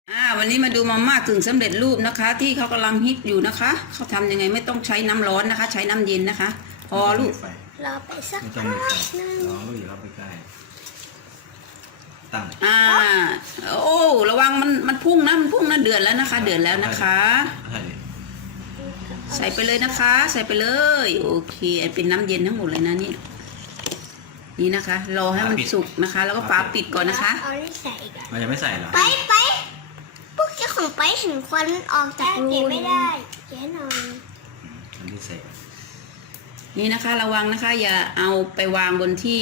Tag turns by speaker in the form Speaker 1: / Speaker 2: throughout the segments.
Speaker 1: วันนี้มาดูมาม่ากึ่งสำเร็จรูปนะคะ ที่เขากำลังฮิตอยู่นะคะเขาทำยังไงไม่ต้องใช้น้ำร้อนนะคะ ใช้น้ำเย็นนะคะ พอลูก
Speaker 2: รอไปสัก
Speaker 3: ไม่
Speaker 2: พั
Speaker 3: ต้องมีไฟ
Speaker 2: กนึง
Speaker 3: รอลูกอย่าเข้าไปใกล้ตั้ง
Speaker 1: โอ้ระวังมันพุ่งนะมันพุ่งนะเดือดแล้วนะคะ เดือดแล้วนะคะ
Speaker 3: ให้
Speaker 1: ใส่ไปเลยนะคะ ใส่ไปเลยโอเคเป็นน้ำเย็นทั้งหมดเลยนะนี่นะคะ รอให้มันสุกนะคะ แล้วก็ฝาปิดก่อนนะคะ
Speaker 2: เอาที่ใส่กัน
Speaker 3: เราจะไม่ใส่หรอ
Speaker 2: ไปพวกเจ้าของไปเห็นควันออกจากรูไม่ได้เจ๊หน่อย
Speaker 3: อันที่ใส่
Speaker 1: นี่นะคะระวังนะคะ อย่าเอาไปวางบนที่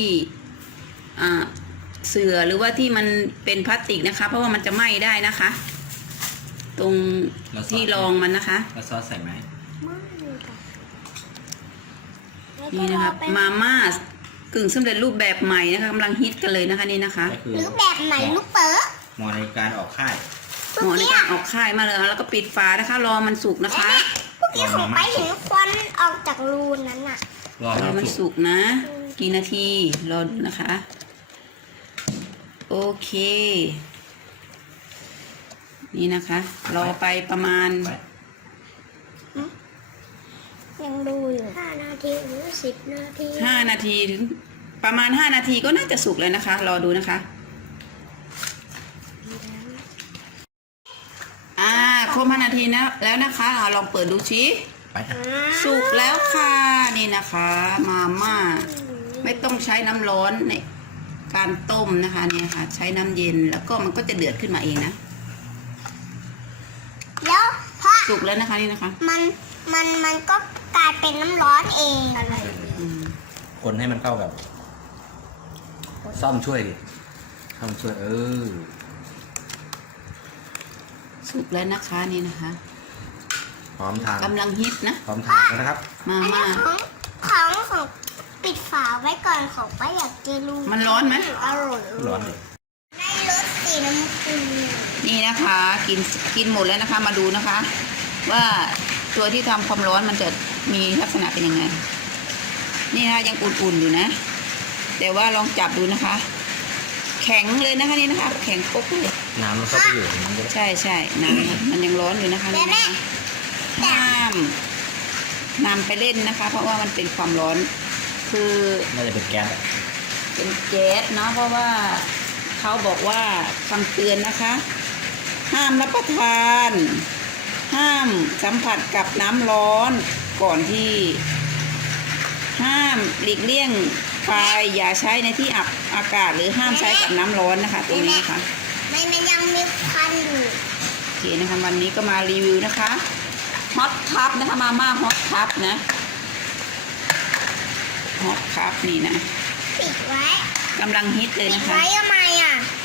Speaker 1: เสื่อหรือว่าที่มันเป็นพลาสติกนะคะ เพราะว่ามันจะไหม้ได้นะคะ ตรงที่รองมันนะคะ
Speaker 3: แล้วซอสใส่ไหม
Speaker 1: นี่นะครับมาม่ากึ่งสำเร็จรูปแบบใหม่นะคะกำลังฮิตกันเลยนะคะนี่นะคะ
Speaker 3: ก็คือ
Speaker 2: หรือแบบไหนลูกเป๋อ
Speaker 3: หมอในการออกค่าย
Speaker 1: หมอในการออกค่ายมาเลยแล้วก็ปิดฝานะคะ รอมันสุกนะคะ
Speaker 2: พวกเจ้าของไปเห็นควันออกจากรูนั้นน่ะ
Speaker 3: รอ
Speaker 1: รอ
Speaker 3: ให้
Speaker 1: มัน
Speaker 3: สุก
Speaker 1: สุกนะกี่นาทีรอดูนะคะ โอเค นี่นะคะ รอไปประมาณ
Speaker 3: ไป
Speaker 2: ยังดูอยู่5 นาทีหรือ10 นาที
Speaker 1: 5 นาทีถึงประมาณ5 นาทีก็น่าจะสุกเลยนะคะ รอดูนะคะครบ5 นาทีนะแล้วนะคะลองเปิดดูชิ
Speaker 3: ไปค่ะ
Speaker 1: สุกแล้วค่ะนี่นะคะมาม่าไม่ต้องใช้น้ำร้อนในการต้มนะคะเนี่ยค่ะ ใช้น้ำเย็นแล้วก็มันก็จะเดือดขึ้นมาเองนะ
Speaker 2: แล้วเพราะ
Speaker 1: สุกแล้วนะคะนี่นะคะ
Speaker 2: มันก็กลายเป็นน้ำร้อนเองอะไร
Speaker 3: คนให้มันเข้ากับซ่อมช่วยดิซ่อมช่วย
Speaker 1: สุกแล้วนะคะนี่นะคะ
Speaker 3: พร้อมทาน
Speaker 1: กำลังฮิตนะ
Speaker 3: พร้อมทานแล้วนะครับ
Speaker 1: มา
Speaker 2: อันนี้
Speaker 1: ม่า
Speaker 2: ของปิดฝาไว้ก่อนของป้าอยากจะรู้
Speaker 1: มันร้อนไหม
Speaker 2: อร่อย
Speaker 3: ร้อนดิ
Speaker 2: ได้รสสีน้ำตาล
Speaker 1: นี่นะคะ กินหมดแล้วนะคะ มาดูนะคะ ว่าตัวที่ทำความร้อนมันจะมีลักษณะเป็นยังไง นี่นะคะยังอุ่นๆอยู่นะ แต่ว่าลองจับดูนะคะ แข็งเลยนะคะนี่นะคะ แข็งปุ๊บเลย
Speaker 3: น้ำมันเข้าไปอยู่ในมันจะ
Speaker 1: ใช่น้ำมันยังร้อนอยู่นะคะนี่นะคะห้ามนำไปเล่นนะคะ เพราะว่ามันเป็นความร้อน คือ
Speaker 3: น่าจะเป็นแก๊สอะ
Speaker 1: เป็นแก๊สเนาะเพราะว่าเขาบอกว่าคำเตือนนะคะ ห้ามรับประทาน ห้ามสัมผัสกับน้ำร้อนก่อนที่ห้ามหลีกเลี่ยงไฟอย่าใช้ในที่อับอากาศหรือห้ามใช้กับน้ำร้อนนะคะตรงนี้นะคะ
Speaker 2: มันยังมีควันอยู่
Speaker 1: โอเคนะคะวันนี้ก็มารีวิวนะคะฮอตคัพนะคะมาม่าฮอตคัพนะฮอตคัพนี่นะ
Speaker 2: ปิดไว้
Speaker 1: กำลังฮิตเลย
Speaker 2: ปิด
Speaker 1: นะคะ
Speaker 2: ไว้ทำไมอ่ะ